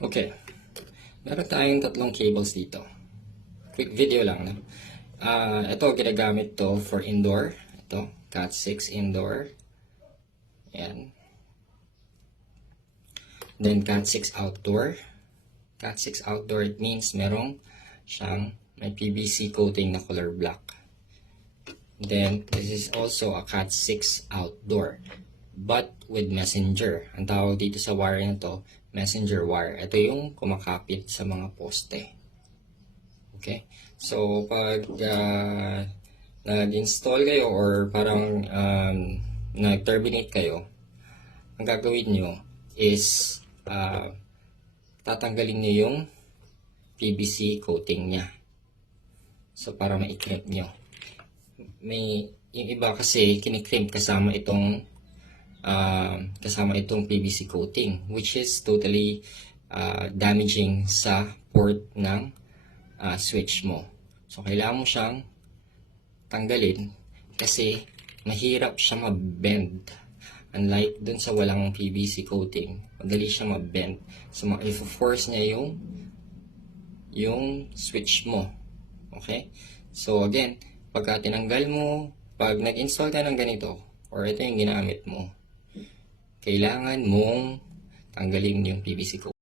Okay, meron tayong tatlong cables dito. Quick video lang, no? Ito, ginagamit to for indoor. Ito, Cat6 indoor. Ayan. Then, Cat6 outdoor. Cat6 outdoor, it means merong siyang may PVC coating na color black. Then, this is also a Cat6 outdoor, but with messenger. Ang tawag dito sa wire na to, messenger wire. Ito yung kumakapit sa mga poste. Okay? So, pag nag-install kayo or parang nag-terminate kayo, ang gagawin nyo is tatanggalin nyo yung PVC coating nya. So, para ma-crimp nyo. Yung iba kasi kinikrimp kasama itong PVC coating, which is totally damaging sa port ng switch mo. So, kailangan mo siyang tanggalin kasi mahirap siya ma-bend. Unlike dun sa walang PVC coating, madali siya ma-bend. So, i-force niya yung switch mo. Okay? So, again, pagka tinanggal mo, pag nag-install ka ng ganito, or ito yung ginamit mo, kailangan mong tanggalin yung PVC coating.